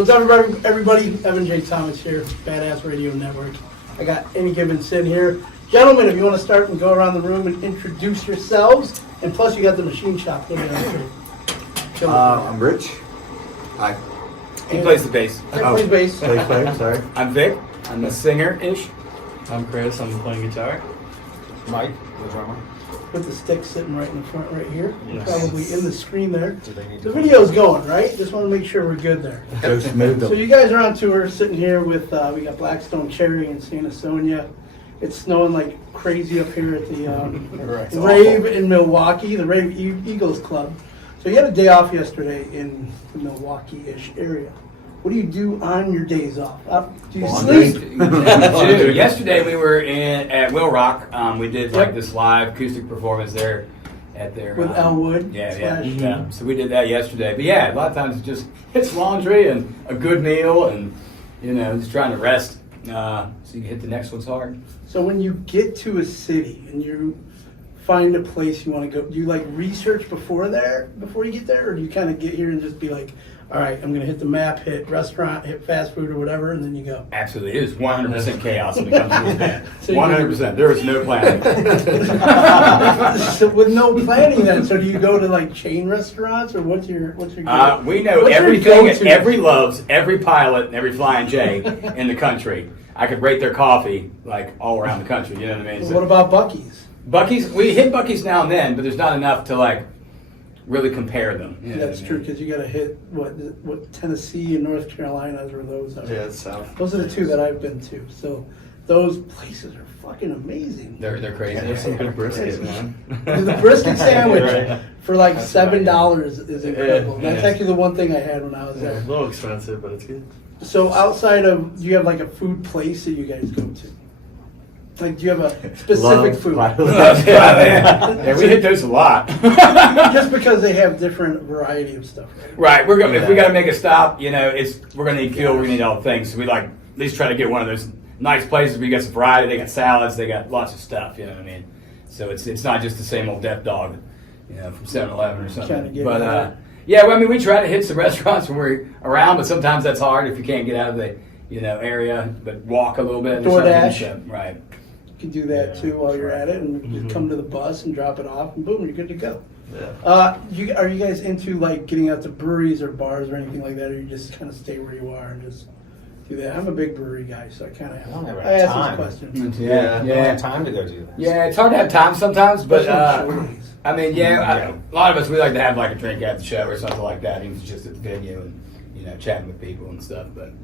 What's up, everybody? Evan J. Thomas here, Badass Radio Network. I got Any Given Sin here. Gentlemen, if you want to start and go around the room and introduce yourselves, and plus you got the machine shop. I'm Rich. Hi. He plays the bass. Plays bass. Play, sorry. I'm Vic. I'm the singer-ish. I'm Chris. I'm playing guitar. Mike, the drummer. With the stick sitting right in the front right here. Yes. Probably in the screen there. The video's going, right? Just want to make sure we're good there. Go smooth. So you guys are on tour, sitting here with, we got Blackstone Cherry in Santa Sonia. It's snowing like crazy up here at the Rave in Milwaukee, the Rave Eagles Club. So you had a day off yesterday in the Milwaukee-ish area. What do you do on your days off? Do you sleep? Yesterday we were at Will Rock. We did like this live acoustic performance there at their With Elwood. Yeah. So we did that yesterday. But yeah, a lot of times it's laundry and a good meal and just trying to rest so you can hit the next one's hard. So when you get to a city and you find a place you want to go, do you like research before you get there, or do you kind of get here and just be like, all right, I'm going to hit the map, hit restaurant, hit fast food or whatever, and then you go? Absolutely. It is 100% chaos when it comes to this band. 100%. There is no planning. So with no planning then, so do you go to like chain restaurants, or what's your go? We know everything at every Love's, every Pilot, and every Flying J in the country. I could rate their coffee like all around the country, you know what I mean? So what about Buc-ee's? Buc-ee's, we hit Buc-ee's now and then, but there's not enough to like really compare them. Yeah, that's true, because you got to hit what Tennessee and North Carolina are those. Yeah, it's south. Those are the two that I've been to. So those places are fucking amazing. They're crazy. Yeah, there's some good brisket, man. The brisket sandwich Right. for like $7 is incredible. Yeah. That's actually the one thing I had when I was Yeah, there. a little expensive, but it's good. So outside of, do you have like a food place that you guys go to? Like, do you have a specific food? Yeah, we hit those a lot. Just because they have different variety of stuff, right? Right. If we got to make a stop, we're gonna need fuel. We're gonna need all the things. So we like at least try to get one of those nice places where you got some variety. They got salads. They got lots of stuff. You know what I mean? So it's not just the same old death dog, from 7-Eleven or something. But we try to hit some restaurants when we're around, but sometimes that's hard if you can't get out of the area, but walk a little bit. DoorDash. Right. You can do that too while you're at it, and just come to the bus and drop it off, and boom, you're good to go. Yeah. Are you guys into like getting out to breweries or bars or anything like that, or you just kind of stay where you are and just do that? I'm a big brewery guy, so I kind of don't ever I have ask time. these questions. I don't have time to go do that. Yeah, it's hard to have time sometimes, but Especially on shorties. a lot of us we like to have like a drink at the show or something like that, even if it's just at the venue and chatting with people and stuff. But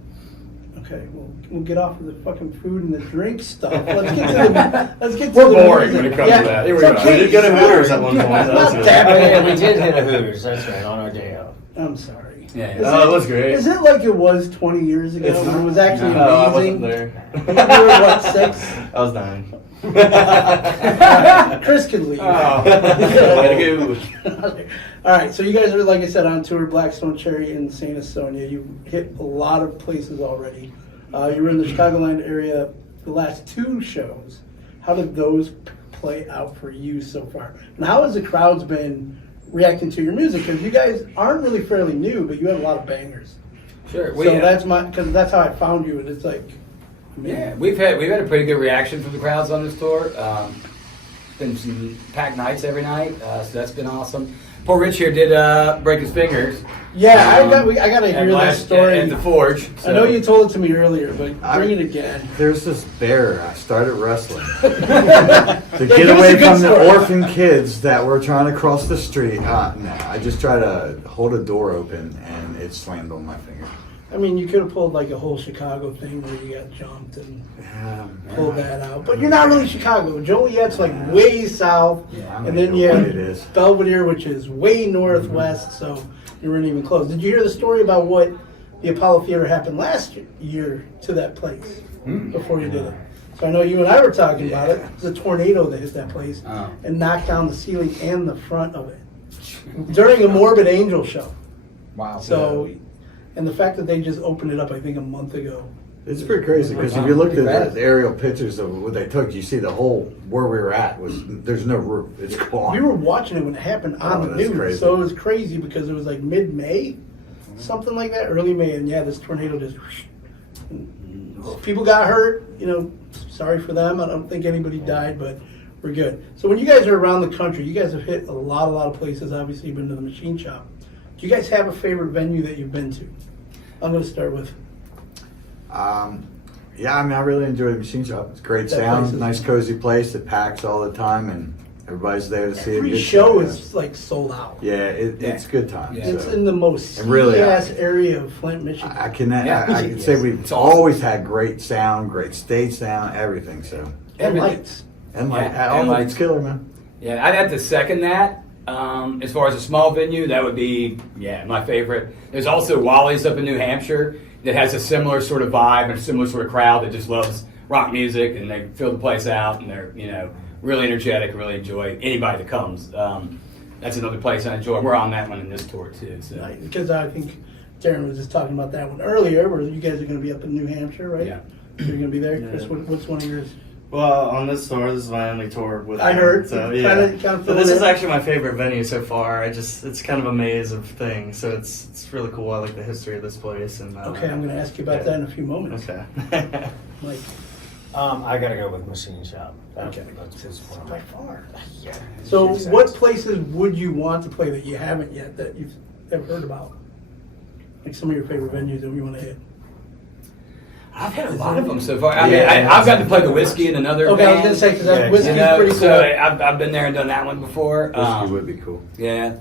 Okay, we'll get off of the fucking food and the drink stuff. Let's get to we're the boring music. when it comes to that. Here we it's go. We did go to Hooters at one point. That was Not good. that Yeah, bad. we did hit a Hooters, that's right, on our day off. I'm sorry. Yeah. Oh, it was great. Is it like it was 20 years ago? It's When it was actually No, I amazing. wasn't there. You were what, 6? I was 9. Chris can leave. Way to go. All right, so you guys are, like I said, on tour, Blackstone Cherry in Santa Sonia. You hit a lot of places already. You were in the Chicagoland area the last 2 shows. How did those play out for you so far? And how has the crowds been reacting to your music? Because you guys aren't really fairly new, but you have a lot of bangers. Sure. So because that's how I found you, and it's like, Yeah, we've had a pretty good reaction from the crowds on this tour. It's been some packed nights every night, so that's been awesome. Poor Rich here did break his fingers. yeah, I got to hear that story. at the Forge. I know you told it to me earlier, but bring it again. There's this bear. I started wrestling to get give us away a good from the story. orphan kids that were trying to cross the street. No, I just tried to hold a door open and it slammed on my finger. I mean, you could have pulled like a whole Chicago thing where you got jumped and pulled that out. But you're not really Chicago. Joliet's like way south, Yeah, and then you what have it is. Belvedere, which is way northwest, so you weren't even close. Did you hear the story about what the Apollo Theater happened last year to that place before you did it? So I know you and I were talking about it. It was a tornado that hit that place and knocked down the ceiling and the front of it during a Morbid Angel show. Wow. So, and the fact that they just opened it up, I think, a month ago. It's pretty crazy because if you looked at the aerial pictures of what they took, you see the whole where we were at was there's no roof. It's gone. We were watching it when it happened on the that's news, crazy. so it was crazy because it was like mid-May, something like that, early May, and yeah, this tornado just. People got hurt. Sorry for them. I don't think anybody died, but we're good. So when you guys are around the country, you guys have hit a lot of places. Obviously, you've been to the machine shop. Do you guys have a favorite venue that you've been to? I'm going to start with. Yeah, I mean, I really enjoy the machine shop. It's great That sound, place is- nice cozy place. It packs all the time, and everybody's there to see a Every good show yeah. is like sold out. Yeah, it's good time. Yeah. It's so. in the most And really, ass area of Flint, Michigan. I can Yeah. I can say we've It's awesome. always had great sound, great stage sound, everything. So and Everything. lights. and Yeah, like and lights. it's killer, man. Yeah, I'd have to second that. As far as a small venue, that would be my favorite. There's also Wally's up in New Hampshire that has a similar sort of vibe and a similar sort of crowd that just loves rock music, and they fill the place out, and they're really energetic, really enjoy anybody that comes. That's another place I enjoy. We're on that one in this tour too. So Right, because I think Darren was just talking about that one earlier, where you guys are going to be up in New Hampshire, right? Yeah. You're going to be there. Yeah. Chris, what's one of yours? Well, on this tour, this is my only tour with I them, heard. So Kinda- yeah. kinda But fill this it is in. actually my favorite venue so far. It's kind of a maze of things, so it's really cool. I like the history of this place. And Okay, I'm going to ask you about yeah. that in a few moments. Okay. Mike, I gotta go with Machine Shop. Okay. That's just one of by my. far. Yeah. So, Makes what sense. places would you want to play that you haven't yet that you've ever heard about? Like some of your favorite venues that you want to hit. I've had a lot of them so far. I mean, I've got to play the Whiskey in another Okay, I was band. going to say because Yeah, that whiskey's You know, pretty cool. so I've been there and done that one before. Whiskey would be cool. Yeah.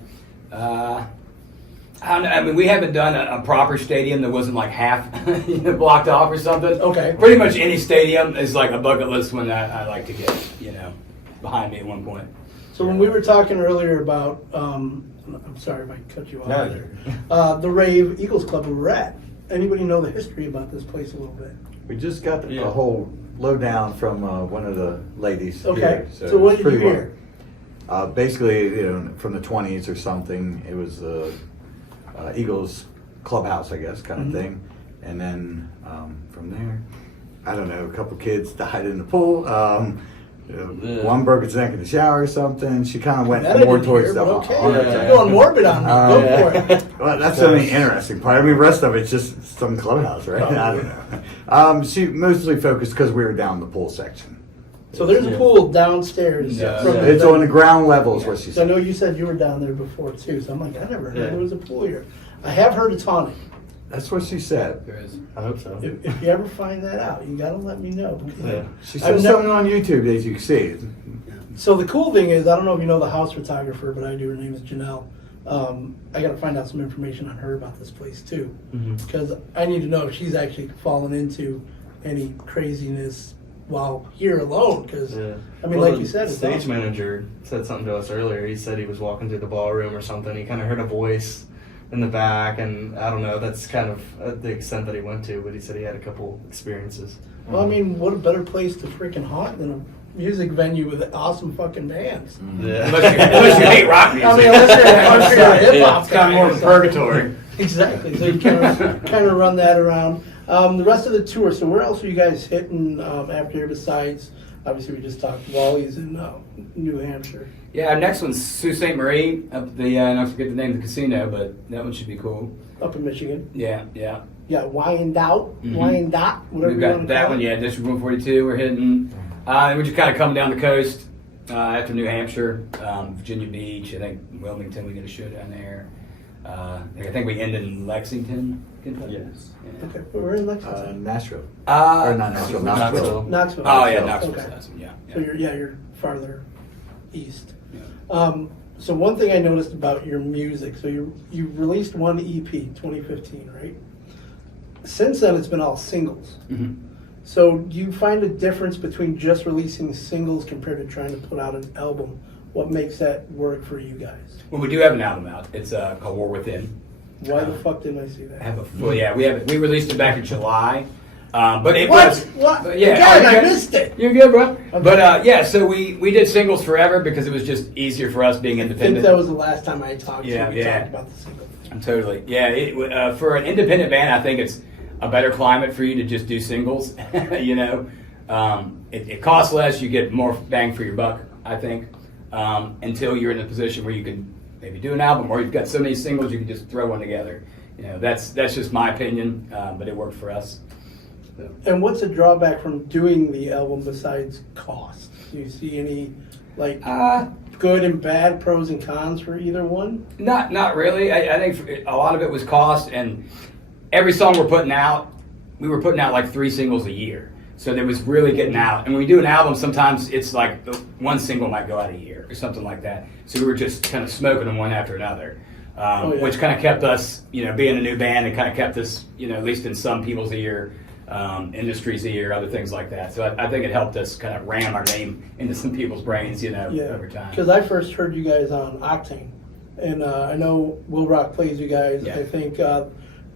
I don't know, I mean, we haven't done a proper stadium that wasn't like half blocked off or something. Okay. Pretty much any stadium is like a bucket list one that I like to get, behind me at one point. So when we were talking earlier about, I'm sorry if I cut you off No, there. The Rave Eagles Club we were at. Anybody know the history about this place a little bit? We just got Yeah. a whole lowdown from one of the ladies. Okay. Here, So what it's did you pretty hear? Basically, from the 20s or something, it was the Eagles clubhouse, I guess, kind of Mhm. thing. And then from there, I don't know, a couple kids died in the pool. Yeah. One broke its neck in the shower or something. She kind of went That I more didn't towards hear, the but okay. heart Yeah. attack. You're going morbid on me. Go yeah. for it. Well, that's the only interesting part. I mean, the rest of it's just some clubhouse, right? Oh, I don't know. She mostly focused because we were down the pool section. So there's a Yeah. pool downstairs. Yeah. from Yeah. It's on the ground level, is what she So I said. know you said you were down there before too. So I'm like, I never heard Yeah. there was a pool here. I have heard it's haunted. That's what she said. There is. I hope so. If you ever find that out, you gotta let me know. Yeah. She I've said never- something on YouTube that you can see. So the cool thing is, I don't know if you know the house photographer, but I do. Her name is Janelle. I got to find out some information on her about this place too, Mhm. because I need to know if she's actually fallen into any craziness while here alone. Because Yeah. I mean, Well, like the you said, it's stage awesome. manager said something to us earlier. He said he was walking through the ballroom or something. He kind of heard a voice in the back, and I don't know. That's kind of the extent that he went to. But he said he had a couple experiences. Well, I mean, what a better place to freaking haunt than a music venue with awesome fucking bands. Yeah. Unless you hate rock music. I mean, unless you're a hip hop It's kind of more of a purgatory. Exactly. So you kind of run that around. The rest of the tour. So where else are you guys hitting after here besides? Obviously, we just talked Wally's in New Hampshire. Yeah, our next one's Sault Ste. Marie up at the, I don't forget the name of the casino, but that one should be cool. Up in Michigan. Yeah. You got Wyandotte, Mhm. Wyandotte, whatever We've you got want to that call one, it. yeah, District 142 we're hitting. We're just kind of coming down the coast after New Hampshire, Virginia Beach, I think Wilmington, we get a show down there. I think we end in Lexington, Kentucky. Yes. Yeah. Okay, we're in Lexington. Nashville. Uh, Or not Nashville, Knoxville. Knoxville. Knoxville. Oh, yeah, Knoxville. Okay. Yeah. So you're farther east. Yeah. So one thing I noticed about your music, so you released one EP, 2015, right? Since then, it's been all singles. Mhm. So do you find a difference between just releasing singles compared to trying to put out an album? What makes that work for you guys? Well, we do have an album out. It's called War Within. Why the fuck didn't I see that? We released it back in July. But it What? was. What? but yeah, Again, oh, I you're good. missed it. You're good, bro. Okay. But so we did singles forever because it was just easier for us being I think independent. that was the last time I talked to you. Yeah, We yeah. talked about the single. Totally. Yeah. For an independent band, I think it's a better climate for you to just do singles. It costs less. You get more bang for your buck, I think, until you're in a position where you can maybe do an album, or you've got so many singles you can just throw one together. that's just my opinion, but it worked for us. And what's the drawback from doing the album besides cost? Do you see any like good and bad pros and cons for either one? Not really. I think a lot of it was cost, and every song we're putting out, we were putting out like 3 singles a year. So there was really getting out. And when we do an album, sometimes it's like one single might go out a year or something like that. So we were just kind of smoking them one after another, which kind of kept us, being a new band, and kind of kept us, at least in some people's ear, industry's ear, other things like that. So I think it helped us kind of ram our name into some people's brains, over time. Because I first heard you guys on Octane, and I know Will Rock plays you guys. Yeah. I think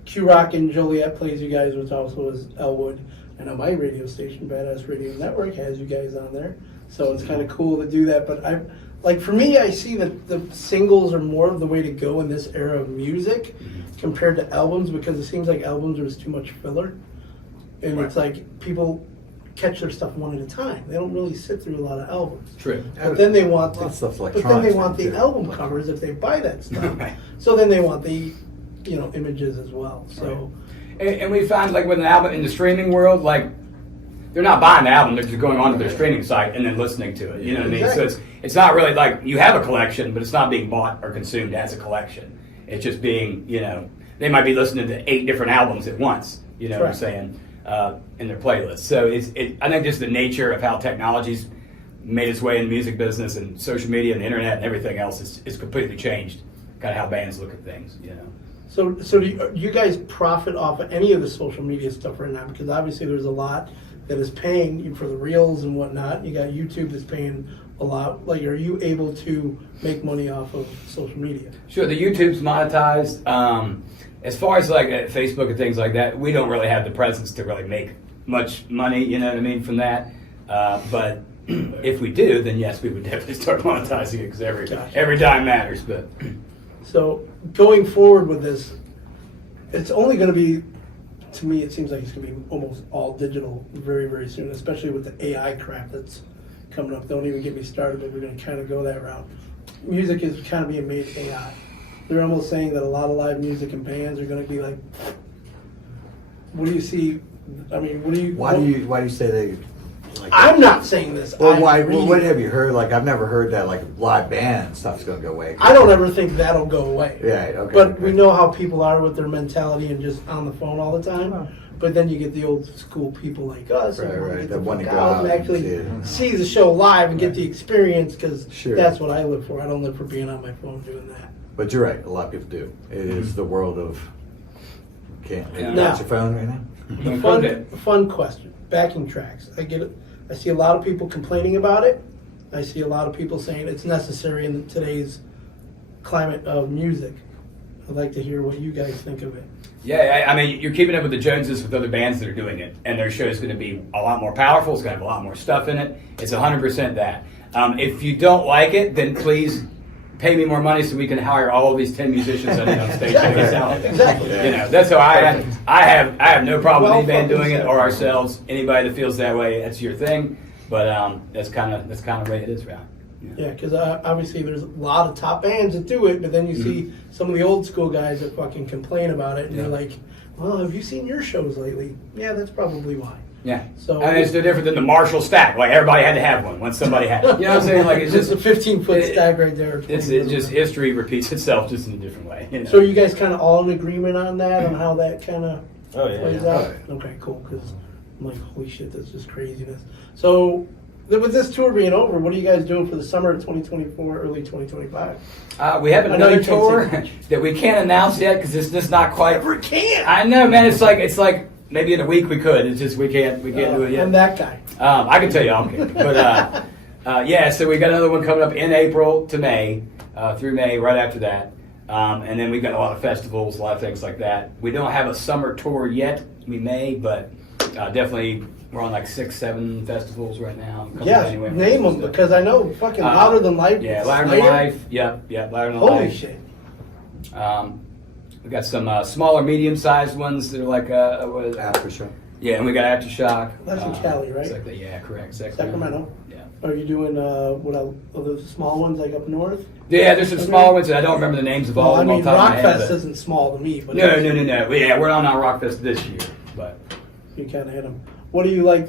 Q Rock and Joliet plays you guys, which also is Elwood. I know my radio station, Badass Radio Network, has you guys on there, so it's kind of cool to do that. But for me, I see that the singles are more of the way to go in this era of music compared to albums, because it seems like albums are just too much filler, and it's like people catch their stuff one at a time. They don't really sit through a lot of albums. True. But then they want the the album covers if they buy that stuff. Right. So then they want the images as well. So. And we found, like, with an album in the streaming world, like, they're not buying the album, they're just going onto their streaming site and then listening to it. You know what I mean? So it's not really like you have a collection, but it's not being bought or consumed as a collection. It's just being, they might be listening to 8 different albums at once, what I'm saying, in their playlist. So I think just the nature of how technology's made its way in the music business and social media and the internet and everything else is completely changed kind of how bands look at things, So do you guys profit off of any of the social media stuff right now? Because obviously there's a lot that is paying you for the reels and whatnot. You got YouTube that's paying a lot. Like, are you able to make money off of social media? Sure, the YouTube's monetized. As far as like Facebook and things like that, we don't really have the presence to really make much money, from that. But if we do, then yes, we would definitely start monetizing it, because every dime matters. But so going forward with this, it's only going to be, to me, it seems like it's going to be almost all digital very, very soon, especially with the AI crap that's coming up. Don't even get me started, but we're going to kind of go that route. Music is kind of being made AI. They're almost saying that a lot of live music and bands are going to be like, what do you see? I mean, Why do you say they? Like, I'm not saying this. Well, what have you heard? Like, I've never heard that like live band stuff's going to go away. I don't ever think that'll go away. Yeah, okay. But we know how people are with their mentality and just on the phone all the time. But then you get the old school people like us, Right. that want to go go out and actually see the show live and get the experience, because that's what I live for. I don't live for being on my phone doing that. But you're right. A lot of people do. It is the world of can't you Now- got your phone right now. The fun question, backing tracks. I get it. I see a lot of people complaining about it. I see a lot of people saying it's necessary in today's climate of music. I'd like to hear what you guys think of it. yeah, I mean, you're keeping up with the Joneses with other bands that are doing it, and their show's going to be a lot more powerful. It's going to have a lot more stuff in it. It's 100% that. If you don't like it, then please pay me more money so we can hire all of these 10 musicians I need on stage. Exactly. That's how I have no problem with any band doing it or ourselves. Anybody that feels that way, that's your thing. But that's kind of the way it is, right? Yeah, because obviously there's a lot of top bands that do it, but then you see some of the old school guys that fucking complain about it, and you're like, well, have you seen your shows lately? Yeah, that's probably why. Yeah. So I mean, it's no different than the Marshall stack. Like, everybody had to have one once somebody had it. You know what I'm saying? Like, it's just a 15-foot stack right there. It's just history repeats itself just in a different way. So are you guys kind of all in agreement on that, on how that kind of plays out? Oh, Okay, cool, because I'm like, holy shit, that's just craziness. So with this tour being over, what are you guys doing for the summer of 2024, early 2025? We have I know another you can't tour say much. that we can't announce yet because it's just not quite. Never can. I know, man. It's like maybe in a week we could. It's just we can't do it yet. I'm that guy. I can tell you, I'm kidding. But yeah, so we got another one coming up in April to May, through May, right after that. And then we've got a lot of festivals, a lot of things like that. We don't have a summer tour yet. We may, but definitely we're on like 6-7 festivals right now. Yeah, name them, because I know fucking Louder Than Life. Yeah, Louder Than Life. Yep, Louder Than Life. Holy shit. We got some smaller, medium-sized ones that are like Aftershock. yeah, and we got Aftershock. That's in Cali, right? Exactly. Yeah, correct. Sacramento. Yeah. Are you doing are those small ones like up north? Yeah, there's some smaller ones that I don't remember the names of all Well, of I them mean, off the top of my head, Rockfest but- isn't small to me, but No. Yeah, we're on our Rockfest this year, but you kind of hit them. What do you like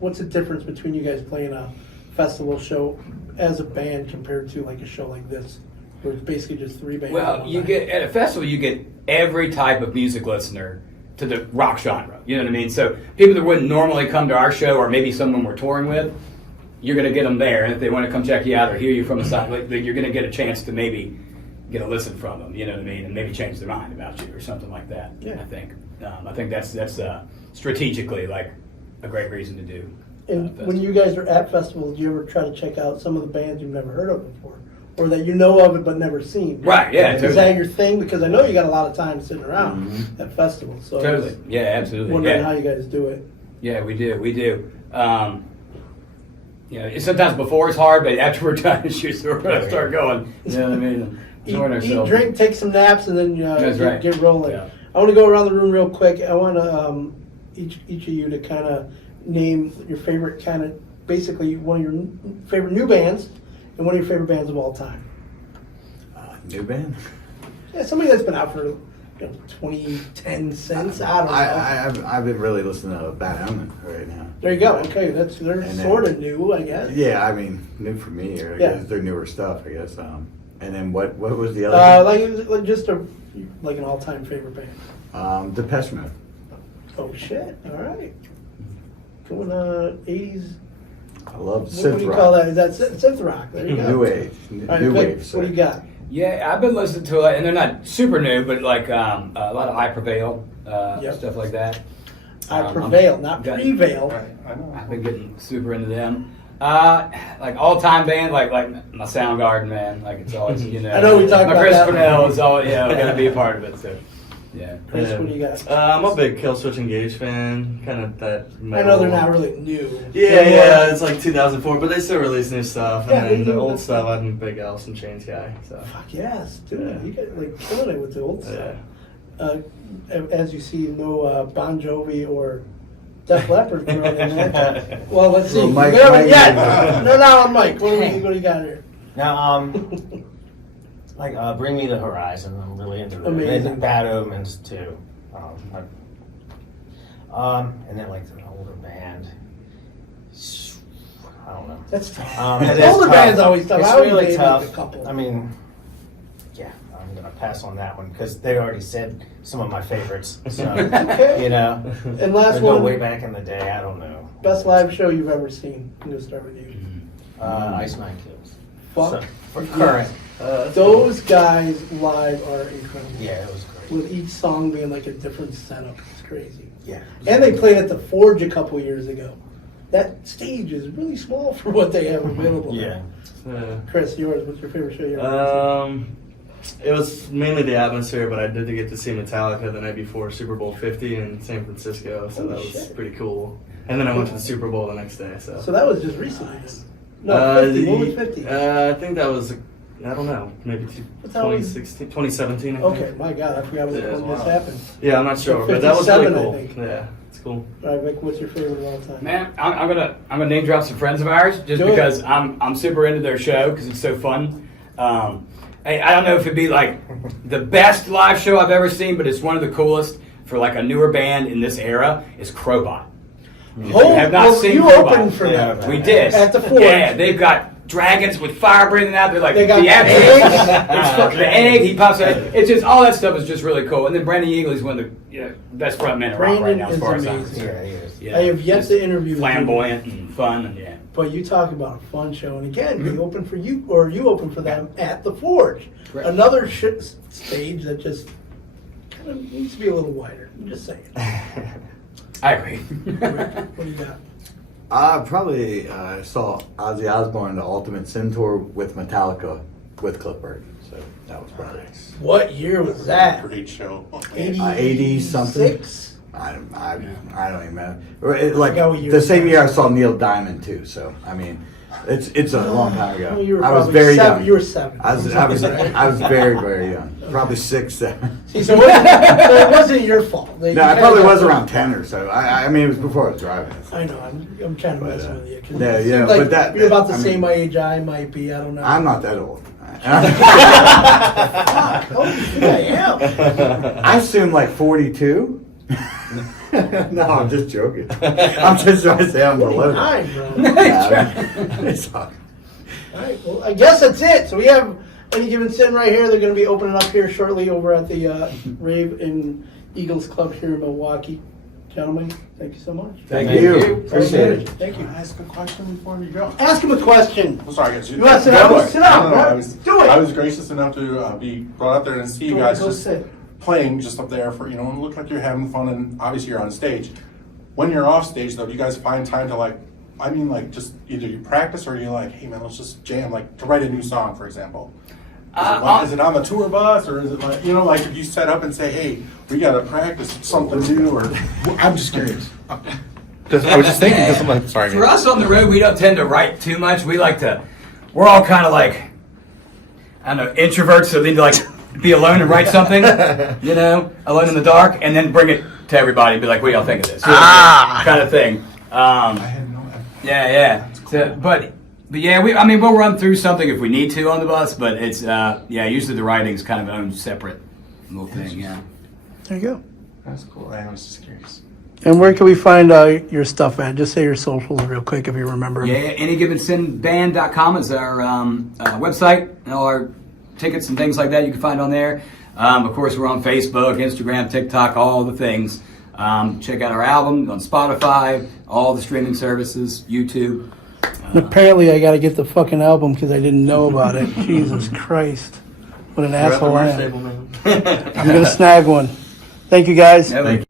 what's the difference between you guys playing a festival show as a band compared to like a show like this, where it's basically just three bands? well, all you night? get at a festival, you get every type of music listener to the rock genre. You know what I mean? So people that wouldn't normally come to our show, or maybe someone we're touring with, you're going to get them there. And if they want to come check you out or hear you from the side, you're going to get a chance to maybe get a listen from them. You know what I mean? And maybe change their mind about you or something like that. Yeah. I think that's strategically like a great reason to do. And festival. when you guys are at festivals, do you ever try to check out some of the bands you've never heard of before, or that you know of it but never seen? Right, yeah, Is totally. that your thing? Because I know you got a lot of time sitting around Mhm. at festivals. So I Totally. was Yeah, absolutely. wondering Yeah. how you guys do it. Yeah, we do. Sometimes before it's hard, but after we're done, it's usually we're going to start going. You know what I mean? Enjoying Eat, ourselves. drink, take some naps, and then That's right. get rolling. Yeah. I want to go around the room real quick. I want to each of you to kind of name your favorite basically one of your favorite new bands and one of your favorite bands of all time. New band? Yeah, somebody that's been out for 2010 since. I don't know. I've been really listening to Bad Omen right now. There you go. Okay, they're And then- sort of new, I guess. Yeah, I mean, new for me, or I Yeah. guess they're newer stuff, I guess. And then what was the other? Like just like an all-time favorite band. Depeche Mode. Oh shit! All right. Going 80s. I love What synth do you rock. call that? Is that synth rock? There you go. New age, All right, new Vic, wave. what do you got? Yeah, I've been listening to it, and they're not super new, but like a lot of I Prevail, Yep. stuff like that. I I'm prevail, not got- prevail. I've been getting super into them. Like all-time band, like my Soundgarden, man. Like it's always, you know. I know we talked my about Chris that. Cornell is always, gonna be a part of it. So, yeah. Chris, what do you got? I'm a big Killswitch Engage fan. Kind of that. I Metal. know they're not really new. Yeah, it's like 2004, but they still release new stuff. And Yeah, they then the do. old stuff, I'm a big Alice in Chains guy. So. Fuck yes, dude. Yeah. You got like killing it with the old Yeah. stuff. As you see, no Bon Jovi or Def Leppard thrown in there. Well, let's see. Well, Mike- we haven't Mike- yet. No, Mike. What do you got here? Now, Bring Me the Horizon. I'm really into that. Amazing. And Bad Omens too. And then like an older band. I don't know. That's tough. It is Older tough. band's always tough. It's I would really name tough. like a couple. I mean, yeah, I'm gonna pass on that one because they already said some of my favorites. So Okay. you know, And last they go one, way back in the day. I don't know. best live show you've ever seen. I'm gonna start with you. Ice Nine Kills. Fuck. So, for current. Those guys live are incredible. Yeah, it was great. With each song being like a different setup. It's crazy. Yeah. And they played at the Forge a couple years ago. That stage is really small for what they have available. Yeah. Chris, yours, what's your favorite show you ever It was mainly the atmosphere, but I did get to see Metallica the night before Super Bowl 50 in San Francisco, so Holy that was shit. pretty cool. And then I went to the Super Bowl the next day. So, seen? So that was just recently. No, 50. What was 50? I think that was, I don't know, maybe What the hell was- 2016, 2017. I think. Okay, my God, I forgot when Yeah, this wow. happened. Yeah, I'm not sure, So but that was really 57, I cool. think. Yeah, it's cool. All right, Vic, what's your favorite of all time? Man, I'm gonna name drop some friends of ours just Do it. because I'm super into their show because it's so fun. I don't know if it'd be like the best live show I've ever seen, but it's one of the coolest for like a newer band in this era is Crowbot. Oh, have not well, seen you Crowbot. opened for them. Yeah, We did At the Forge. Yeah, they've got dragons with fire breathing out. They're like They got the egg. eggs. It's fucking the egg. He pops out. It's just all that stuff is just really cool. And then Brandon Yeagley's one of the best front men around right Brandon now, as is far as I'm amazing. concerned. Yeah, he is. Yeah. I have yet to interview with flamboyant and fun and yeah. But you talk about a fun show, and again, we open for you, or you open for them at the Forge. Correct. Another stage that just kind of needs to be a little wider. I'm just saying. I agree. Rick, what do you got? Probably saw Ozzy Osbourne, the Ultimate Sin Tour with Metallica with Cliff Burton. So that was probably What year was that? Great show. 80 something. 86? I don't even know. Like forgot what year the it same was. year I saw Neil Diamond too. So I mean, It's a long time ago. Well, you were I was probably very seven. young. You were 7. I was very, very young. Probably 6, 7. See, so it wasn't your fault. No, I probably was around 10 or so. I mean, it was before I was driving. I know. I'm kind of But, messing with you. 'Cause yeah, it yeah, seems like but that- you're about the I mean- same age I might be. I don't know. I'm not that old. Fuck, how old do you think I am? I assume like 42. No, I'm just joking. I'm just trying to say I'm below. 29, bro. It's all- All right, well, I guess that's it. So we have Any Given Sin right here. They're going to be opening up here shortly over at the Rave and Eagles Club here in Milwaukee. Gentlemen, thank you so much. Thank you. Appreciate it. Thank you. Can I ask a question before we go? Ask him a question. I'm sorry, guys. You want to sit down? Sit down, No, bro. I was, Do it. I was gracious enough to be brought up there and see you Go- guys go just sit. playing just up there for, and it looked like you're having fun, and obviously you're on stage. When you're off stage, though, do you guys find time to just either you practice or you like, hey man, let's just jam, like to write a new song, for example? Is it on the tour bus, or is it like, like if you set up and say, hey, we got to practice something new, or I'm just curious. I was just thinking because I'm like, sorry. For us on the road, we don't tend to write too much. We like to, we're all kind of like, I don't know, introverts, so they need to like be alone and write something, alone in the dark, and then bring it to everybody and be like, what do y'all think of this? Kind of thing. I had no idea. Yeah. So, but yeah, we'll run through something if we need to on the bus, but it's, usually the writing's kind of own separate little thing, yeah. There you go. That's cool. I was just curious. And where can we find your stuff at? Just say your socials real quick if you remember. Yeah, anygivensinband.com is our website, and all our tickets and things like that you can find on there. Of course, we're on Facebook, Instagram, TikTok, all the things. Check out our album on Spotify, all the streaming services, YouTube. And apparently, I got to get the fucking album because I didn't know about it. Jesus Christ. What an We're at the asshole I merch am. table, man. I'm going to snag one. Thank you, guys. Yeah,